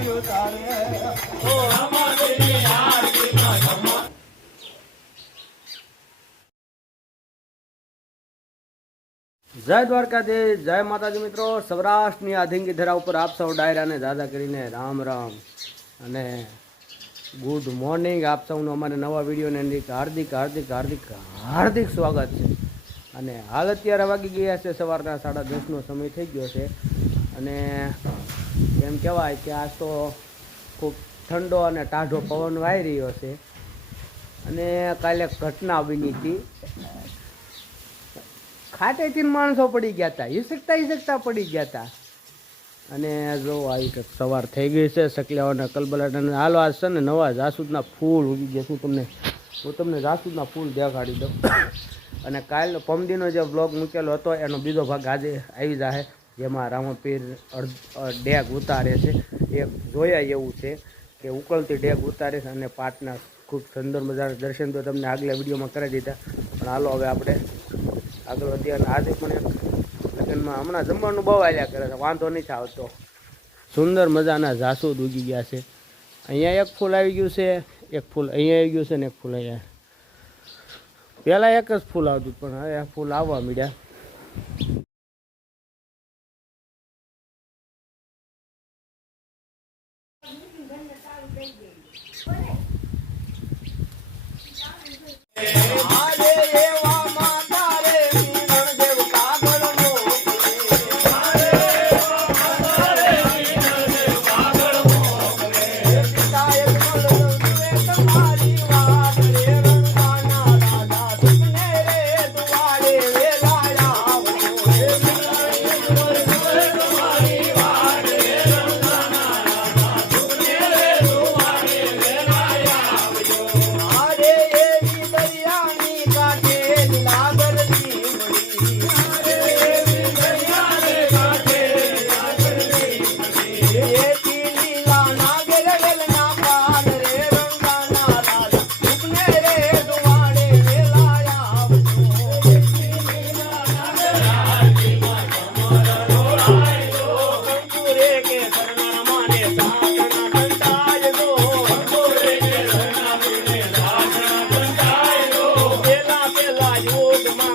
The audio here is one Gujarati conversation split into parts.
જય દ્વારકાધીશ, જય માતાજી મિત્રો. સૌરાષ્ટ્રની આધિંગી ધરા ઉપર આપ સૌ ડાયરાને દાદા કરીને રામ રામ. અને ગુડ મોર્નિંગ આપ સૌનું અમારે નવા વિડીયોને અંદર. હાર્દિક હાર્દિક હાર્દિક હાર્દિક સ્વાગત છે. અને હાલ અત્યારે વાગી ગયા છે સવારના સાડા દસનો સમય થઈ ગયો છે. અને એમ કહેવાય કે આજ તો ખૂબ ઠંડો અને ટાઢો પવન વાઈ રહ્યો છે. અને કાલે ઘટના બની હતી. ખાટેથી માણસો પડી ગયા હતા ઈસકતા હિસકતા પડી ગયા હતા અને જો આવી કંઈક સવાર થઈ ગઈ છે સકલિયાઓના કલબલાટ અને હાલો આજ છે ને નવા જાસૂદના ફૂલ ઉગી ગયા હું તમને હું તમને જાસૂદના ફૂલ દેખાડી દઉં. અને કાલ પમદીનો જે બ્લોગ મૂકેલો હતો, એનો બીજો ભાગ આજે આવી જાય જેમાં રામપીર ડેગ ઉતારે છે. એ જોયા એવું છે કે ઉકળતી ડેગ ઉતારે છે અને પાટના ખૂબ સુંદર મજાના દર્શન તો તમને આગલા વિડીયોમાં કરી દીધા. પણ હાલો હવે આપણે આગળ વધીએ આજે પણ લગ્નમાં હમણાં જમવાનું બહુ આવ્યા કરે છે. વાંધો નથી આવતો. સુંદર મજાના જાસૂદ ઉગી ગયા છે. અહીંયા એક ફૂલ આવી ગયું છે, એક ફૂલ અહીંયા આવી ગયું છે ને એક ફૂલ અહીંયા. પહેલાં એક જ ફૂલ આવતું, પણ હવે ફૂલ આવવા મીડ્યા. hold my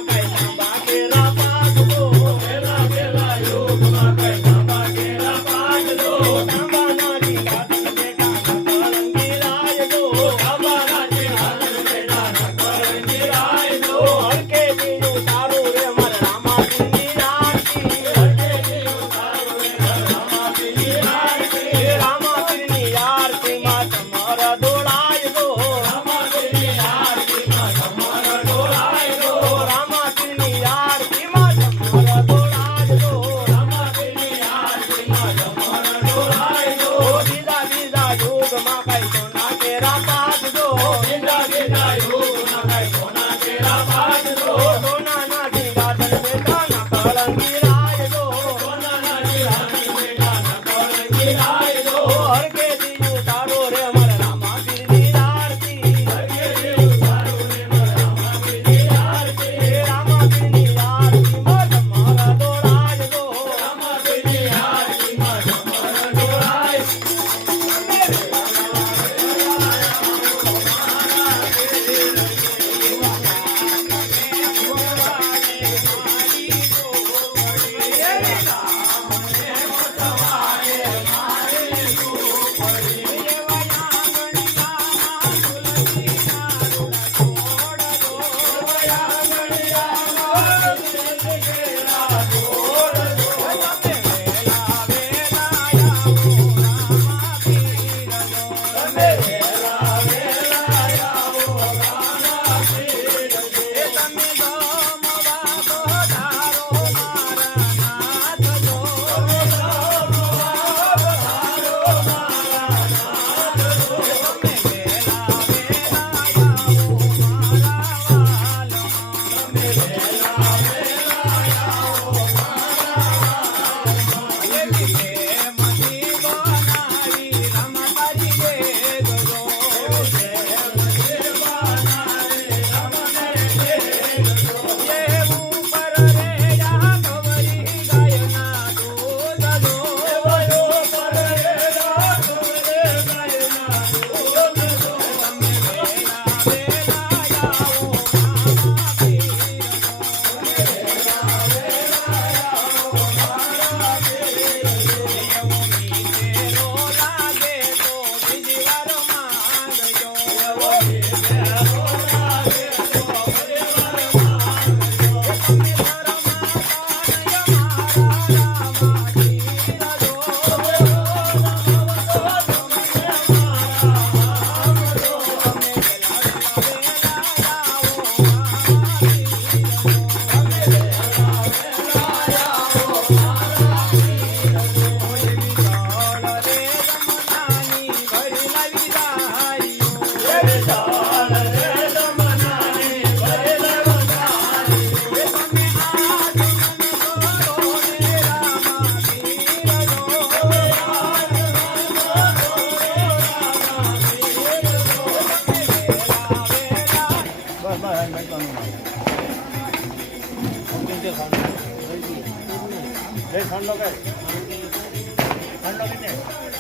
थंड काय थंड किती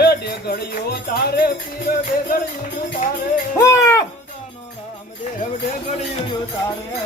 હે ડેગડિયો તારે પીર ડેગડિયો તારે. રામદેવ ડેગડિયો તારે.